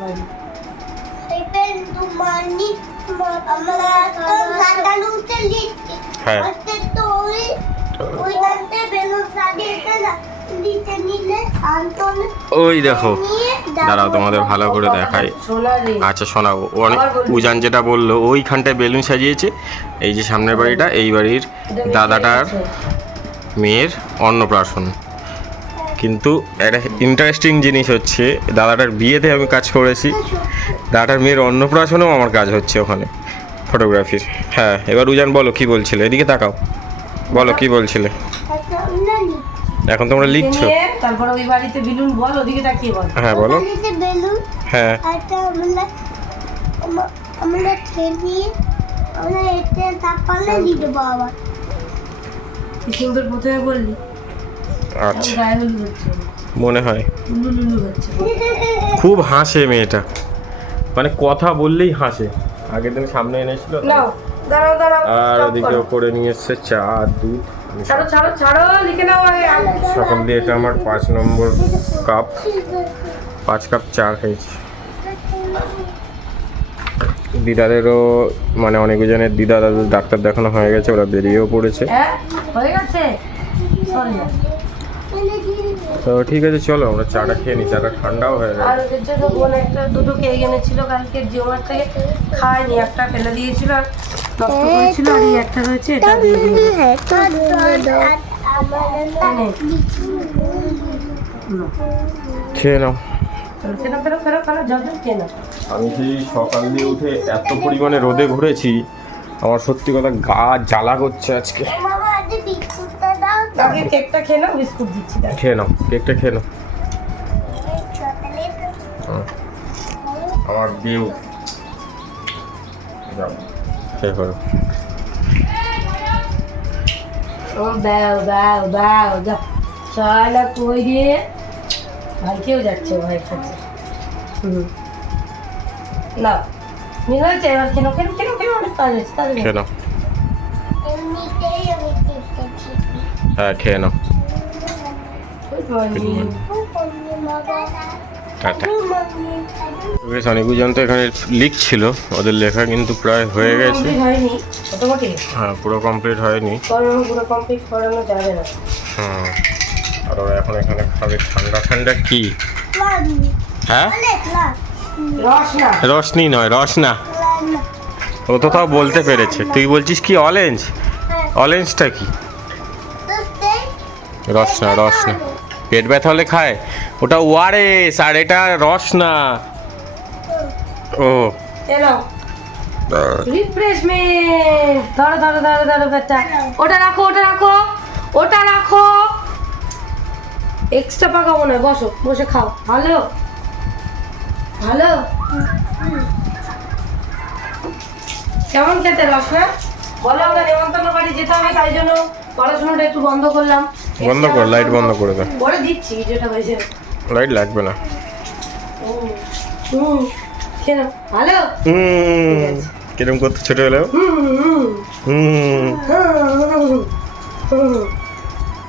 বাড়ি। হ্যাঁ ওই দেখো, দাঁড়াও তোমাদের ভালো করে দেখাই। আচ্ছা শোনাবো, অনেক উজান যেটা বললো ওইখানটায় বেলুন সাজিয়েছে। এই যে সামনের বাড়িটা, এই বাড়ির দাদাটার মেয়ের অন্নপ্রাশন। কিন্তু একটা ইন্টারেস্টিং জিনিস হচ্ছে, দাদাটার বিয়েতে আমি কাজ করেছি, দাদাটার মেয়ের অন্নপ্রাশনেও আমার কাজ হচ্ছে ওখানে, ফটোগ্রাফির। হ্যাঁ, এবার উজান বলো কি বলছিলে, এদিকে তাকাও, বলো কি বলছিলে। এখন তোমরা লিখছো, তারপর ওই বাড়িতে বেলুন বল, ওদিকে তাকিয়ে বল। হ্যাঁ বলো। হ্যাঁ আমরা খেলি, আমরা এতে তাপালে দিতে বাবা। কি সুন্দর প্রথমে বললি। আচ্ছা, গায়ে হলুদ হচ্ছে, মনে হয় লুলু হচ্ছে। খুব হাসে মেয়েটা, মানে কথা বললেই হাসে। আগের দিন সামনে এনেছিল নাও, দাঁড়াও দাঁড়াও, আর ওদিকে করে নিয়ে এসছে চা আর দুধ। ছাড়ো ছাড়ো ছাড়ো, লিখে নাও। সকাল দিয়ে এটা আমার 5 নম্বর কাপ, 5 কাপ চা খেয়েছি। দিদাদেরও মানে অনেকজনের দিদা দাদু ডাক্তার দেখানো হয়ে গেছে, ওরা বেরিয়েও পড়েছে। হ্যাঁ হয়ে গেছে, সরি। তো ঠিক আছে, চলো আমরা চাটা খেয়ে নিই, চাটা ঠান্ডাও হয়ে গেছে। আর ওদের জন্য বোন একটা দুটো কেক এনেছিল কালকে জিওমার থেকে, খায়নি, একটা ফেলে দিয়েছিল আর নষ্ট করেছিল, আর এই একটা রয়েছে, এটা দিয়ে দিয়েছে। খেয়ে নাও। ফেরো ফেরো ফেরো ফেরো, জলদি খেয়ে নাও। আমি সেই সকাল দিয়ে উঠে এত পরিমাণে রোদে ঘুরেছি, আমার সত্যি কথা গা জ্বালা করছে আজকে। আগে কেকটা খেয়ে নাও, বিস্কুট দিচ্ছি। খেয়ে নাও, কেকটা খেয়ে নাও। আমার বিউ যাও খেয়ে করো। ও বাও বাও বাও, যা শালা কই রে, ভাইকেও যাচ্ছে, ভাই খাচ্ছে। না মিল হয়েছে, এবার কেন কেন কেন কেন অনেক কাজ হয়েছে, তাহলে খেয়ে নাও। হ্যাঁ খেয়ে নাও। টাটা। বেশ অনেকজন তো এখানে লিখছিল, ওদের লেখা কিন্তু প্রায় হয়ে গেছে। হয়নি মোটামুটি, হ্যাঁ পুরো কমপ্লিট হয়নি। পুরো কমপ্লিট করানো যাবে না। হুম, আর ওরা এখন এখানে খাবে ঠান্ডা ঠান্ডা কি। হ্যাঁ রস না, রসনি নয়, রসনা। ও তো তাও বলতে পেরেছে, তুই বলছিস কি অরেঞ্জ, অরেঞ্জটা কি? রসনা, রসনা পেট ব্যথা হলে খায়, ওটা ওয়ারেস আর এটা রসনা। ও এলো রিফ্রেশমেন্ট। ধরো ধরো ধরো ধরো বেটা, ওটা রাখো ওটা রাখো ওটা রাখো, এক্সট্রা পাকাবো না, বসো বসে খাও। ভালো ভালো, কেমন খেতে রসনা বলো? আমরা নেমন্তন্ন বাড়ি যেতে হবে, তাই জন্য পড়াশোনাটা একটু বন্ধ করলাম। বন্ধ কর, লাইট বন্ধ করে দে। পরে দিচ্ছি যেটা হয়েছে। লাইট লাগবে না। কেন ভালো? কিরম করতে ছোট হলেও।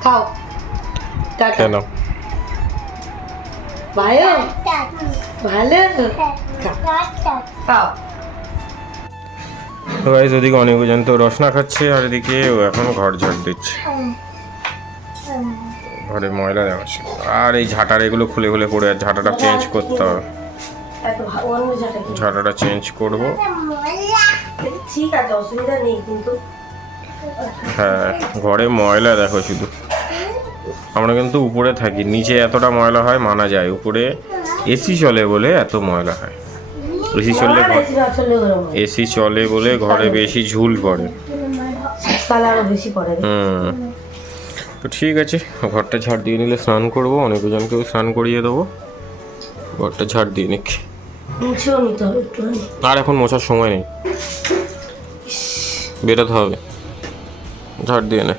খাও কেন ভালো ভালো খাও। তো গাইস ওদিকে অনেকজন তো রসনা খাচ্ছে, আর এদিকে ও এখন ঘর ঝাড় দিচ্ছে, ঘরে ময়লা দেওয়া ছিল। আর এই ঝাঁটার এগুলো খুলে খুলে পড়ে, আর ঝাঁটাটা চেঞ্জ করতে হবে, ঝাঁটাটা চেঞ্জ করব। ঠিক আছে, অসুবিধা নেই, কিন্তু হ্যাঁ ঘরে ময়লা দেখো শুধু। আমরা কিন্তু উপরে থাকি, নিচে এতটা ময়লা হয় মানা যায়, উপরে এসি চলে বলে এত ময়লা হয়। এসি চললে এসি চলে বলে ঘরে বেশি ঝুল পড়ে, বেশি পড়ে। তো ঠিক আছে, ঘরটা ঝাড় দিয়ে নিলে স্নান করবো, অনেকজনকেও স্নান করিয়ে দেবো। ঘরটা ঝাড় দিয়ে নিক, আর এখন মোছার সময় নেই, বেরোতে হবে, ঝাড় দিয়ে নে।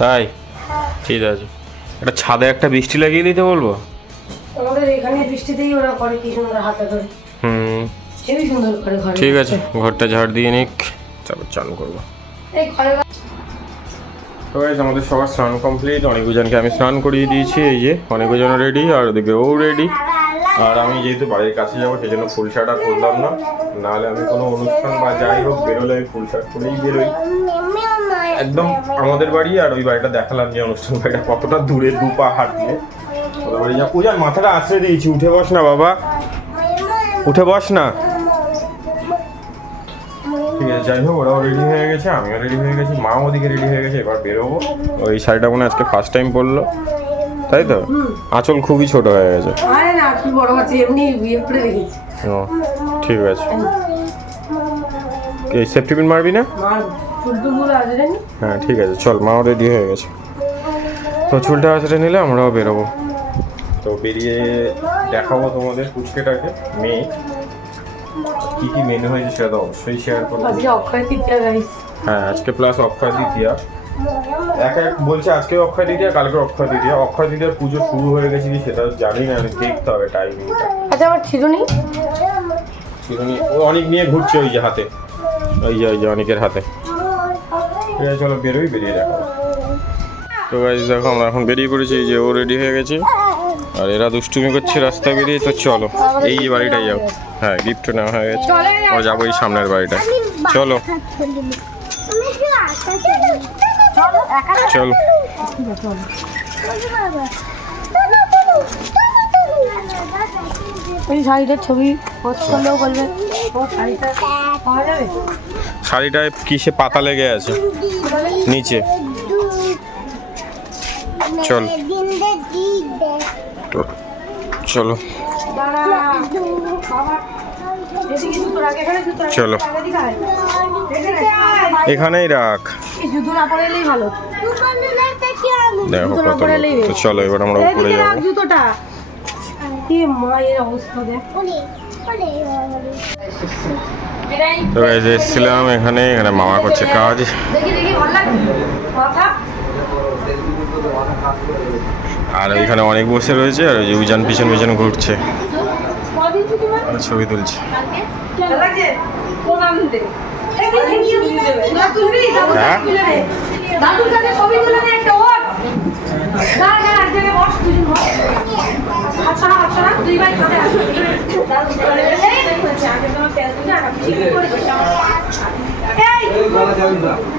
তাই ঠিক আছে, একটা ছাদে একটা বৃষ্টি লাগিয়ে দিতে বলবো। আমাদের এখানে বৃষ্টিতেই ওরা করে কি সুন্দর হাতে ধরে। হেবি সুন্দর করে ঘরে। ঠিক আছে, ঘরটা ঝাড় দিয়ে নিক, তারপর চান করবো। এই ঘরে তো গাইস আমাদের সবার স্নান কমপ্লিট, অনেক উজানকে আমি স্নান করিয়ে দিয়েছি। এই যে অনেক উজানও রেডি, আর ওদিকে ও রেডি। আর আমি যেহেতু বাড়ির কাছে যাবো সেই জন্য ফুল শার্ট আর করলাম না, নাহলে আমি কোনো অনুষ্ঠান বা যাই হোক বেরোলে আমি ফুল শার্ট করেই বেরোই। একদম আমাদের বাড়ি আর ওই বাড়িটা দেখালাম যে অনুষ্ঠান বাড়িটা কতটা দূরে, 2 পা হাঁটলে ওদের বাড়ি যা। পূজার মাথাটা আছড়ে দিয়েছি, উঠে বস না বাবা, উঠে বস না। ঠিক আছে, যাই হোক ওরাও রেডি হয়ে গেছে, আমিও রেডি হয়ে গেছি, মা ওদিকে রেডি হয়ে গেছে। এবার বেরোবো। ওই শাড়িটা মনে হয় আজকে ফার্স্ট টাইম পরলো, তাই তো? আঁচল খুবই ছোট হয়ে গেছে। আরে না, কি বড় আছে, এমনি বিয়ে করে রেখেছি। ও ঠিক আছে, এই সেফটি পিন মারবি না? মার চুলটুলগুলো আছে জানি। হ্যাঁ ঠিক আছে, চল, মাও রেডি হয়ে গেছে। তো চুলটা আঁচড়ে নিলে আমরাও বেরোবো। তো বেরিয়ে দেখাবো তোমাদের পুচকেটাকে, মেয়ে কি কি মেনু হয়েছে সেটা তো অবশ্যই শেয়ার করবো। আজকে অক্ষয় তৃতীয়া গাইস। হ্যাঁ আজকে প্লাস অক্ষয় তৃতীয়া, এক বলছে আজকে অক্ষয় তৃতীয়া, কালকে অক্ষয় তৃতীয়া। অক্ষয় তৃতীয়ার পুজো শুরু হয়ে গেছে কি সেটা জানি না, আমি দেখতে হবে টাইমিংটা। আচ্ছা আমার ছিরুনি চিরুনি ও অনেক নিয়ে ঘুরছে ওই যে হাতে, ওই যে অনেকের হাতে। ঠিক আছে চলো বেরোই, বেরিয়ে দেখো। তো গাইস দেখো আমরা এখন বেরিয়ে পড়েছি, এই যে ও রেডি হয়ে গেছে আর এরা দুষ্টুমি করছে রাস্তায় বেরিয়ে। তো চলো এই বাড়িটাই যাও। হ্যাঁ গিফট নেওয়া হয়ে গেছে, আমরা যাবো এই সামনের বাড়িটা। চলো চলো। ওই শাড়িটার ছবি পোস্ট করলেও বলবে ও শাড়িটা পাওয়া যাবে। শাড়িটায় কিসে পাতা লেগে আছে নিচে। চল তো চলো চলো, এখানেই রাখ, জুতো না পরে ভালো। দেখো কত লোক। তো চলো এবার আমরা উপরে যাবো। জুতোটা কি মায়ের অবস্থা দেখ। তো এই যে এসেছিলাম এখানে, এখানে মামা করছে কাজ। দেখি দেখি ভালো লাগছে মাথা। আর ওইখানে অনেক বসে রয়েছে, আর ওই যে উজান পিছন পিছন ঘুরছে, ছবি তুলছে। হ্যাঁ দাদুর কাছে ছবি তুলে নে একটা। ওর না না এক জায়গায় বস, দুজন বস। আচ্ছা না আচ্ছা না, দুই ভাই খাবে। দাদু বলে এই দেখো আগে তোমার তেল দিনা না ঠিক করে দিছি। এই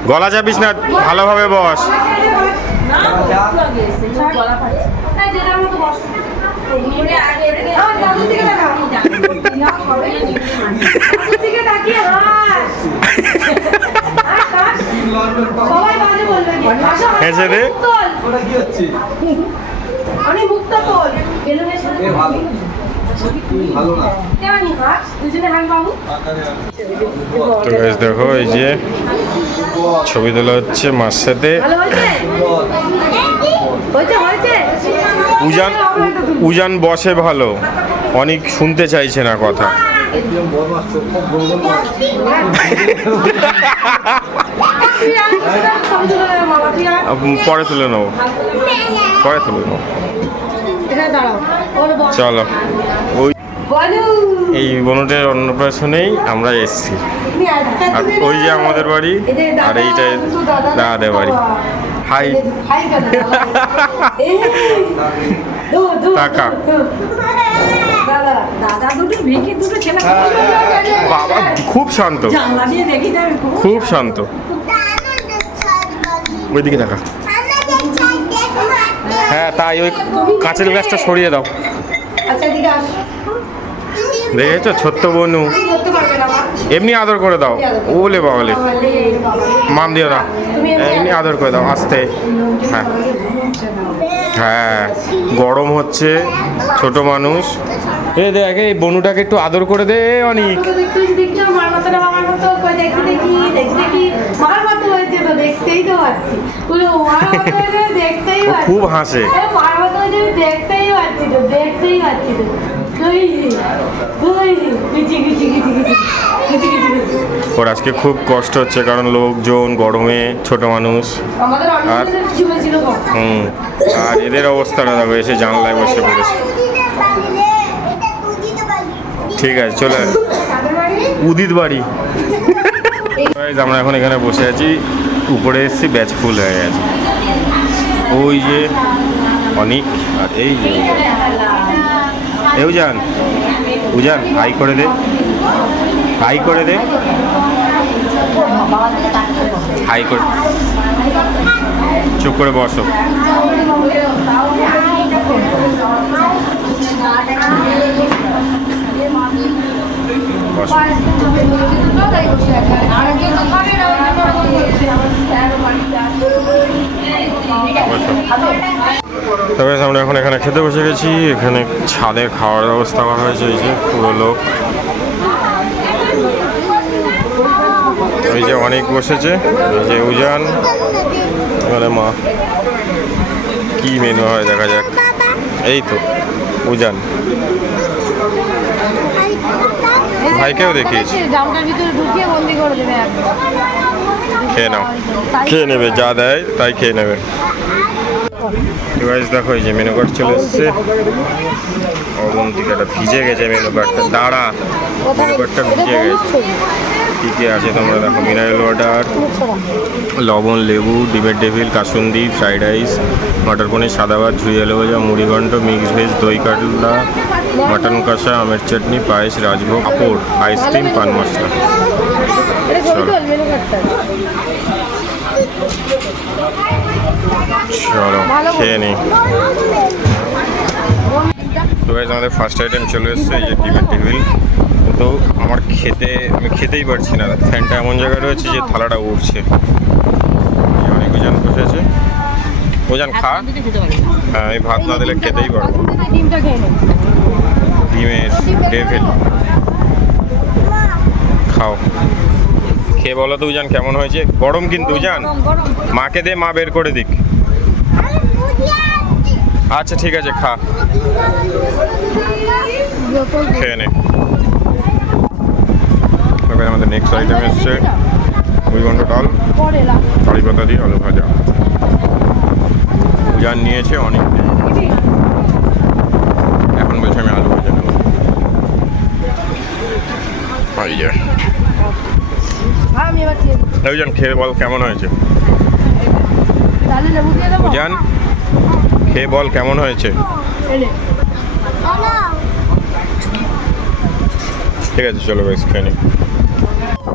গলা যাবিস না, ভালোভাবে বস। না লাগিয়েছে গলা ফাটে। তাই যেটা মতো বস। নিয়ে আগে এদিকে দাদুর দিকে তাকাও। না সবাই দাদুর দিকে তাকিয়ে হাস। সবাই বাজে বলবে কি? হেসে দে। ওটা কি হচ্ছে? আমি মুক্তা তোল বেলুনের সাথে এ ভালো ভালো না কেমন হাস দুজনে হাস বাবু। তো গাইস দেখো এই যে ছবি তোলা হচ্ছে মার সাথে। ভালো হয়েছে হয়েছে হয়েছে। উজান বসে ভালো, অনেক শুনতে চাইছে না কথা। একদম বদমাস চোখ গোল গোল পরে তুলে নেবো, পরে তুলে নেবো। চলো ওই এই বনুটের অন্নপ্রাশনেই আমরা এসছি। আর ওই যে আমাদের বাড়ি, আর এইটাই দাদাদের বাড়ি। হাই টাকা দাদা দুটো ভিকি দুটো ছেলে বাবা খুব শান্ত, জানলা দিয়ে দেখি যাবে খুব শান্ত। ওইদিকে টাকা। হ্যাঁ তাই ওই কাঁচের গ্লাসটা সরিয়ে দাও। আচ্ছা এদিকে আস। দেখেছো ছোট্ট বনু, করতে পারবে না মা। এমনি আদর করে দাও। ওলে বাবালে মাম দিও না, এমনি আদর করে দাও আস্তে। হ্যাঁ হ্যাঁ গরম হচ্ছে, ছোট মানুষ। এ দেখ এই বনুটাকে একটু আদর করে দে। অনেক দেখতে মার মতো না বাবার মতো কই দেখি দেখি দেখি দেখি মার মতো হয়েছে তো দেখতেই তো পাচ্ছি। বলে মার মতো হয়েছে দেখতেই ও পাচ্ছি। খুব হাসে। মার মতো হয়েছে দেখতেই পাচ্ছি তো দেখতেই পাচ্ছি তো। ওর আজকে খুব কষ্ট হচ্ছে, কারণ লোকজন গরমে, ছোট মানুষ। আমাদের অনেক কিছু হয়েছিল। আর এদের অবস্থাটা দেখো, এসে জানলায় বসে পড়েছে। ঠিক আছে চলে উদিত বাড়ি। আমরা এখন এখানে বসে আছি উপরে এসছি ব্যাচ ফুল হয়ে গেছে। ওই যে অনেক, আর এই যে উজান, উজান হাই করে দে, হাই করে দে, হাই করে, চুপ করে বসো। বসো। তবে আমরা এখন এখানে খেতে বসে গেছি। এখানে ছাদে খাওয়ার ব্যবস্থা করা হয়েছে। এই যে পুরো লোক, এই যে অনেক বসেছে, এই যে উজান, এবারে মা, কি মেনু হয় দেখা যাক। এই তো উজান, ভাইকেও দেখিয়েছি। খেয়ে নাও, খেয়ে নেবে, যা দেয় তাই খেয়ে নেবে। গাইস দেখো এই যে মেনু কার্ড চলে এসছে। অবন্তিকাটা ভিজে গেছে মেনু কার্ডটা, দাঁড়া, মেনু কার্ডটা ভিজে গেছে। কী কী আছে তোমরা দেখো, মিনারেল ওয়াটার, লবণ, লেবু, ডিমের ডেভিল, কাসুন্দি, ফ্রাইড রাইস, মটর পনির, সাদা ভাত, ঝুই আলু ভাজা, মুড়ি ঘন্ট, মিক্স ভেজ, দই কাতলা, মটন কষা, আমের চাটনি, পায়েস, রাজভোগ, পাঁপড়, আইসক্রিম, পান মশলা। চলো খেয়ে নিই। তো গাইস আমাদের ফার্স্ট আইটেম চলে এসছে, এই যে ডিমের টেবিল। কিন্তু আমার আমি খেতেই পারছি না, ফ্যানটা এমন জায়গায় রয়েছে যে থালাটা উঠছে। অনেক ওজন বসেছে, ওজন খা। হ্যাঁ, আমি ভাত না দিলে খেতেই পারবো। ডিমের টেবিল খাও, খেয়ে বলো তো উজান কেমন হয়েছে। গরম কিন্তু উজান, মাকে দে, মা বের করে দিক। আচ্ছা ঠিক আছে, খা, খেয়ে নে। আমাদের নেক্সট আইটেম এসছে মুড়ি ঘন্ট, ডাল, কারি পাতা দিয়ে আলু ভাজা। উজান নিয়েছে অনেক, এখন বলছে আমি আলু ভাজা নেব। উজান খেয়ে বল কেমন হয়েছে। উজান খেয়ে বল কেমন হয়েছে। ঠিক আছে চলো বেশ খেয়ে নিই।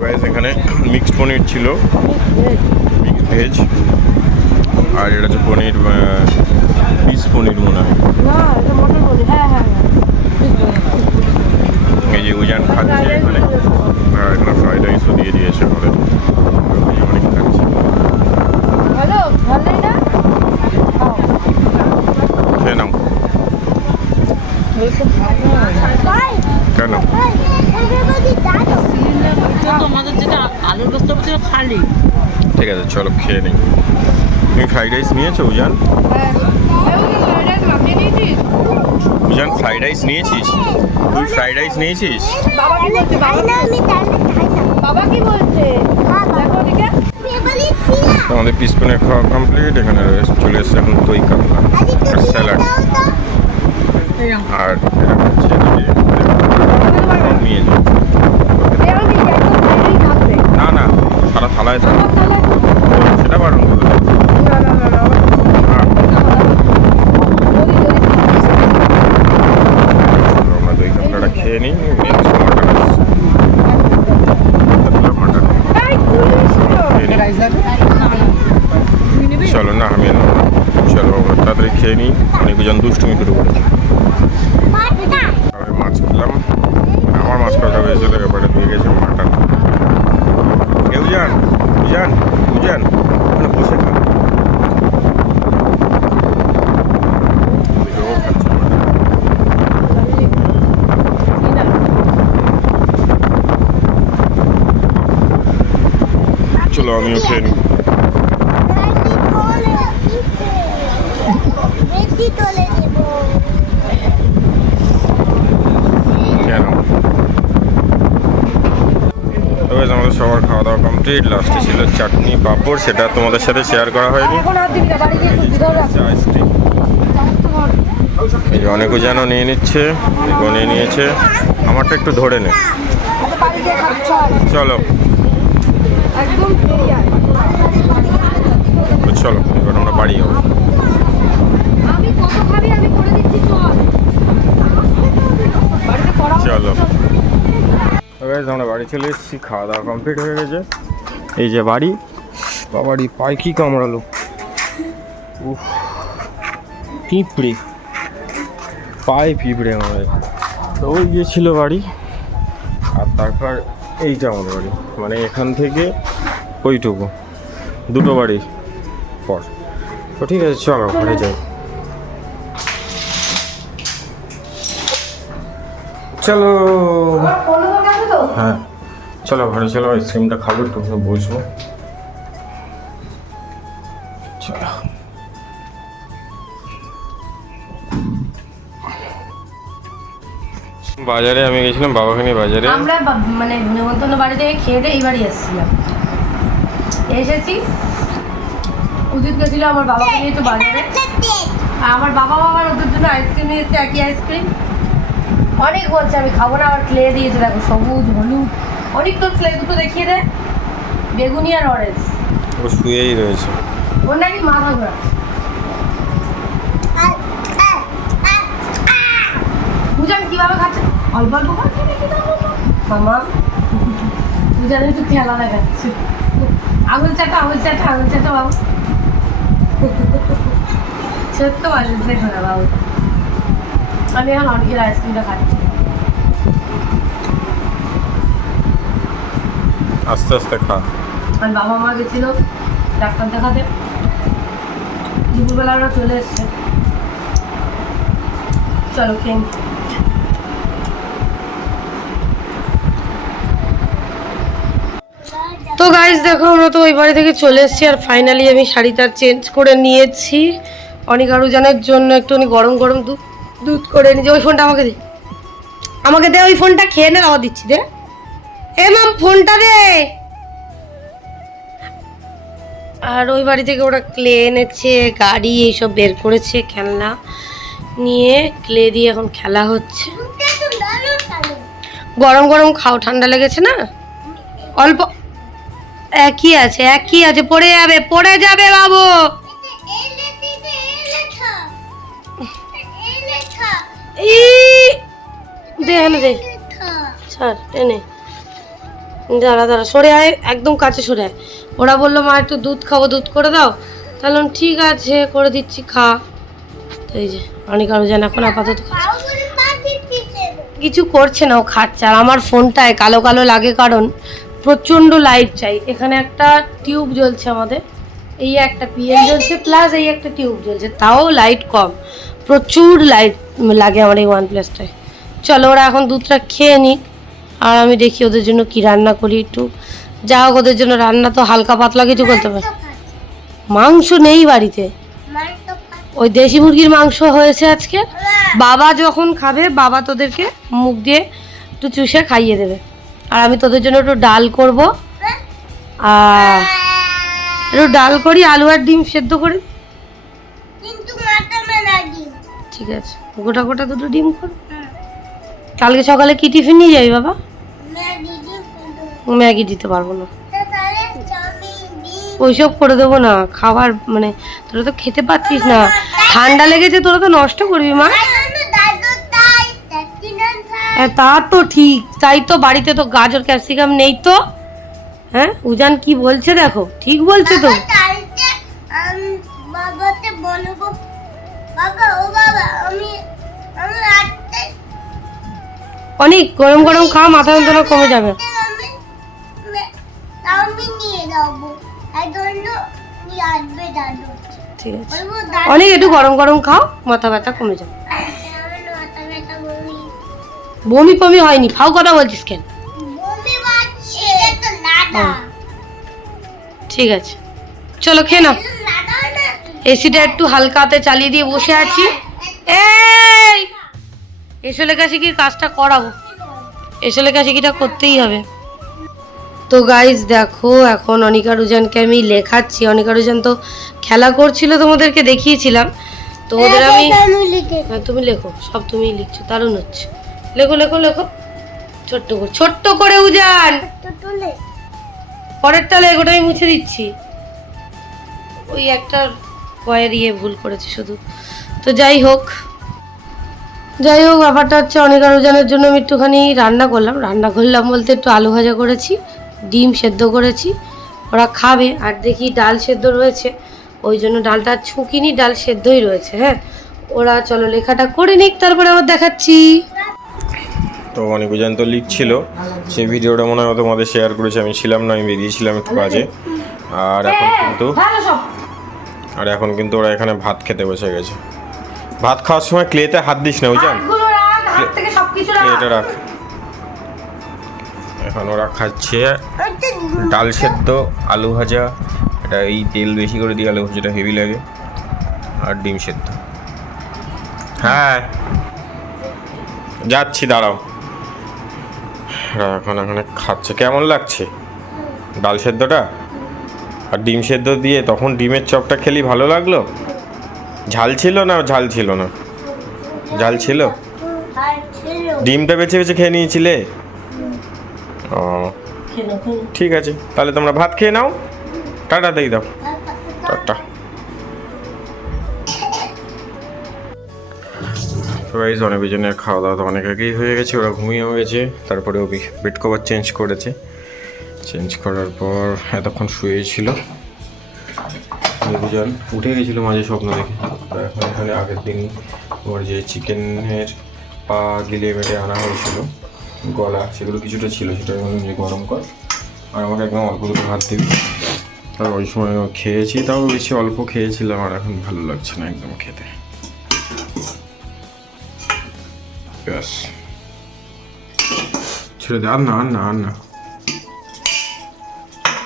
গাইস এখানে মিক্সড পনির ছিল, মিক্স ভেজ, আর এটা হচ্ছে পনির, পিস পনির মনে হয়। এই যে উজান খাচ্ছে এখানে, আর এখানে ফ্রাইড রাইসও দিয়ে দিয়েছে আমাদের, অনেক খাচ্ছে। খেয়ে নাও। কেন তোমাদের যেটা আলুর বস্তা খালি। ঠিক আছে চলো খেয়ে নিই। তুমি ফ্রাইড রাইস নিয়েছো উজান? উজান ফ্রাইড রাইস নিয়েছিস? তুই ফ্রাইড রাইস নিয়েছিস? আমাদের পিস পনির খাওয়া কমপ্লিট। এখানে চলে এসছে এখন দই কাতলা আর স্যালাড, আর এটা হচ্ছে নিয়ে না না সারা থালায় থাকে, সেটা বারণ করে। আমরা দই কাতলাটা খেয়ে নিই। নেক্সট মাটন চলো না, আমি চলো আমরা তাড়াতাড়ি খেয়ে নিই। অনেকজন দুষ্টুমি শুরু করেছে। আমি মাছ খেলাম, আমার মাছ খাওয়াটা হয়েছিল, এবারে দিয়ে গেছে মাটন। উজান উজান উজান ওখানে বসে খা। চলো আমিও খেয়ে নিই। আমাদের সবার খাওয়া দাওয়া কমপ্লিট। লাস্টে ছিল চাটনি পাঁপড়, সেটা তোমাদের সাথে শেয়ার করা হয়নি। এই যে অনেকে যেন নিয়ে নিচ্ছে, নিয়ে নিয়েছে। আমারটা একটু ধরে নে, চলো। চলো এবার আমরা বাড়ি যাবো। আমি কত খাবি আমি করে দিচ্ছি চল বাড়িতে করা চলো গাইস আমরা বাড়ি চলে এসেছি, খাওয়া দাওয়া কমপ্লিট হয়ে গেছে। এই যে বাড়ি, বাবারি পায়ে কি কামড়ালো, উফ পিঁপড়ে, পায়ে পিঁপড়ে আমাদের। তো ওই গিয়েছিল বাড়ি, আর তারপর এইটা আমাদের বাড়ি, মানে এখান থেকে ওইটুকু দুটো বাড়ি পর। তো ঠিক আছে চলো ঘরে যাই। চলো হ্যাঁ চলো ঘরে চলো, আইসক্রিমটা খাবো, একটু বসবো। চলো বাজারে আমি গেছিলাম, বাবাকে নিয়ে বাজারে। আমরা মানে নেমন্তন্ন বাড়ি থেকে খেয়ে এই বাড়ি এসেছিলাম, এসেছি উদিত গেছিল আমার বাবাকে নিয়ে একটু বাজারে। আর আমার বাবা আমার ওদের জন্য আইসক্রিম নিয়ে এসেছে, একই আইসক্রিম অনেক বলছে আমি খাবো না, আবার ক্লে দিয়েছে দেখো সবুজ হলুদ অনেক। তোর ক্লে দুটো দেখিয়ে দে, বেগুনি আর অরেঞ্জ। ও শুয়েই রয়েছে, ওর নাকি মাথা ঘোরা। পূজান কিভাবে খাচ্ছে, অল্প অল্প খাচ্ছে নাকি মামা? পূজান একটু খেলা দেখাচ্ছে, আঙুল চাটা আঙুল চাটা আঙুল চাটা বাবু। সত্য মানুষ দেখো না বাবু। আমি এখন অনেকের আইসক্রিমটা খাচ্ছি, আস্তে আস্তে খা। আর বাবা মা গেছিল ডাক্তার দেখাতে, দুপুরবেলা ওরা চলে এসছে। চলো খেয়ে নিই। তো গাইস দেখো আমরা তো ওই বাড়ি থেকে চলে এসেছি, আর ফাইনালি আমি শাড়িটা চেঞ্জ করে নিয়েছি। অনেক আরুজানের জন্য একটুখানি গরম গরম দুধ করে নিয়েছি। ওই ফোনটা আমাকে দে, আমাকে দে, ওই ফোনটা খেয়ে নে, দাওয়া দিচ্ছি দে। এ মাম ফোনটা দে। আর ওই বাড়ি থেকে ওরা ক্লে এনেছে, গাড়ি এইসব বের করেছে, খেলনা নিয়ে ক্লে দিয়ে এখন খেলা হচ্ছে। গরম গরম খাও, ঠান্ডা লেগেছে না? অল্প একই আছে একই আছে, পড়ে যাবে পড়ে যাবে বাবু। দে এনে দে, ছাড় এনে, দাঁড়া দাঁড়া সরে আয়, একদম কাছে সরে আয়। ওরা বললো মা একটু দুধ খাবো, দুধ করে দাও। তাহলে ঠিক আছে করে দিচ্ছি, খা। তো এই যে অনেক আরো যেন এখন আপাতত কিছু করছে না, ও খাচ্ছে। আর আমার ফোনটায় কালো কালো লাগে কারণ প্রচণ্ড লাইট চাই। এখানে একটা টিউব জ্বলছে আমাদের, এই একটা পিএন জ্বলছে প্লাস এই একটা টিউব জ্বলছে, তাও লাইট কম, প্রচুর লাইট লাগে আমার এই OnePlus-টায়। চলো ওরা এখন দুধটা খেয়ে নিক, আর আমি দেখি ওদের জন্য কি রান্না করি একটু। যা হোক ওদের জন্য রান্না তো হালকা পাতলা কিছু করতে পারে। মাংস নেই বাড়িতে, ওই দেশি মুরগির মাংস হয়েছে আজকে। বাবা যখন খাবে বাবা তোদেরকে মুখ দিয়ে একটু চুষে খাইয়ে দেবে, আর আমি তোদের জন্য একটু ডাল করবো, আর একটু ডাল করি, আলু আর ডিম সেদ্ধ করে। ঠিক আছে গোটা গোটা দুটো ডিম কর। কালকে সকালে কি টিফিন নিয়ে যাবি বাবা? ম্যাগি দিতে পারবো না, ওইসব করে দেবো না। খাবার মানে তোরা তো খেতে পাচ্ছিস না, ঠান্ডা লেগেছে, তোরা তো নষ্ট করবি মা। তা তো ঠিক, তাই তো বাড়িতে তো গাজর ক্যাপসিকাম নেই তো। হ্যাঁ উজান কি বলছে দেখো, ঠিক বলছে তো। অনেক গরম গরম খাওয়া, মাথা যন্ত্রণা কমে যাবে। ঠিক আছে অনেক একটু গরম গরম খাও, মাথা ব্যথা কমে যাবে। বমি কমি হয়নি, ফাও কথা বলছিস কেন? ঠিক আছে চলো খেয়ে নাও। এসিটা একটু হালকাতে চালিয়ে দিয়ে বসে আছি। এই এসে লেখাশিখির কাজটা করাবো, এসে লেখাশিখিটা করতেই হবে। তো গাইজ দেখো এখন অনিকা রুজানকে আমি লেখাচ্ছি। অনিকা রুজান তো খেলা করছিল, তোমাদেরকে দেখিয়েছিলাম। তো ওদের আমি হ্যাঁ তুমি লেখো, সব তুমিই লিখছো, দারুণ হচ্ছে। লেখো লেখো লেখো, ছোট্ট করে উজান, পরেরটা লেখ, ওটা আমি মুছে দিচ্ছি। ওই একটা কয়ের ভুল করেছি শুধু। তো যাই হোক ব্যাপারটা হচ্ছে অনেক আয়োজনের জন্য আমি একটুখানি রান্না করলাম বলতে একটু আলু ভাজা করেছি, ডিম সেদ্ধ করেছি, ওরা খাবে। আর দেখি ডাল সেদ্ধ রয়েছে, ওই জন্য ডালটা ছুঁকিনি, ডাল সেদ্ধই রয়েছে। হ্যাঁ, ওরা চলো লেখাটা করে নিক, তারপরে আবার দেখাচ্ছি। তো অনিকুজান তো লিখছিল, সেই ভিডিওটা মনে হয় তোমাদের শেয়ার করেছি, আমি ছিলাম না, আমি বেরিয়েছিলাম একটু কাজে। আর এখন কিন্তু ওরা এখানে ভাত খেতে বসে গেছে। ভাত খাওয়ার সময় ক্লেতে হাত দিস না উজান, ক্লেটা রাখ। এখন ওরা খাচ্ছে ডাল সেদ্ধ, আলু ভাজা, এটা এই তেল বেশি করে দিয়ে আলু ভাজাটা হেভি লাগে, আর ডিম সেদ্ধ। হ্যাঁ যাচ্ছি, দাঁড়াও। এখন এখানে খাচ্ছে। কেমন লাগছে ডাল সেদ্ধটা আর ডিম সেদ্ধ দিয়ে? তখন ডিমের চপটা খেলি ভালো লাগলো। ঝাল ছিল না? ঝাল ছিল না, ঝাল ছিল। ডিমটা বেছে বেছে খেয়ে নিয়েছিলে? ও ঠিক আছে, তাহলে তোমরা ভাত খেয়ে নাও। টাটা দিয়ে দাও, টাটা। অনেকজনের খাওয়া দাওয়া তো অনেক আগেই হয়ে গেছে, ওরা ঘুমিয়েও গেছে। তারপরে ও বেড কভার চেঞ্জ করেছে, চেঞ্জ করার পর এতক্ষণ শুয়েছিল। অনেকজন উঠে গেছিলো মাঝে স্বপ্ন দেখে। এখন এখানে আগের দিন ওর যে চিকেনের পা গিলে মেটে আনা হয়েছিল, গলা, সেগুলো কিছুটা ছিল, সেটা যে গরম কর আর আমাকে একদম অল্প দুটো ভাত দিবি। আর ওই সময় খেয়েছি, তাও বেশি অল্প খেয়েছিলাম, আর এখন ভালো লাগছে না একদম খেতে। ব্যাস ছেড়ে দে, আর না আর না আর না।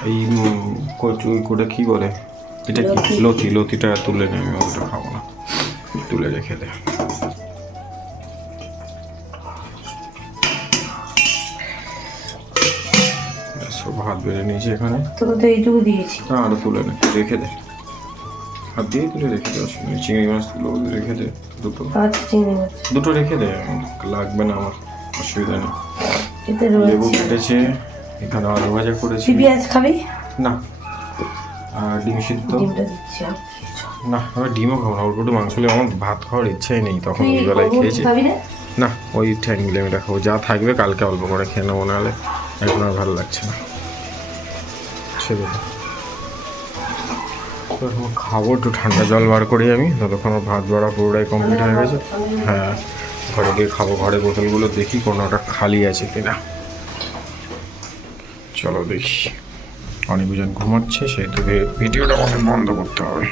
এই কোটা কি বলে, এটা কি? লতি, লতিটা তুলে নে, আমি ওটা খাবো না, তুলে রেখে দে। ভাত বেড়ে নিয়েছি এখানে, তোকে তো এইটুকু দিয়েছি। না আরো তুলে নে, রেখে দে, হাত দিয়ে তুলে রেখে দে। চিংড়ি মাছ তুলো রেখে দে, দুটো, চিংড়ি মাছ দুটো রেখে দে, লাগবে না আমার, অসুবিধা নেই। এতে লেবু কেটেছে, এখানে আলু ভাজা করেছি। পেঁয়াজ খাবি না, আর ডিম সিদ্ধ। ডিমটা দিচ্ছি না, আমি ডিমও খাবো না, ওর একটু মাংস হলে আমার ভাত খাওয়ার ইচ্ছাই নেই। তখন ওই বেলায় খেয়েছি। না, ওই ঠ্যাংগুলো আমি খাবো, যা থাকবে কালকে অল্প করে খেয়ে নেবো, নাহলে এখন আর ভালো লাগছে না। সেটা খাবো, একটু ঠান্ডা জল বার করি আমি, ততক্ষণ আমার ভাত বাড়া পুরোটাই কমপ্লিট হয়ে গেছে। হ্যাঁ, ঘরে গিয়ে খাবো। ঘরে বোতলগুলো দেখি কোনোটা খালি আছে কিনা। চলো দেখি। অনেকজন ঘুমাচ্ছে, সেহেতু ভিডিওটা আমাকে বন্ধ করতে হবে।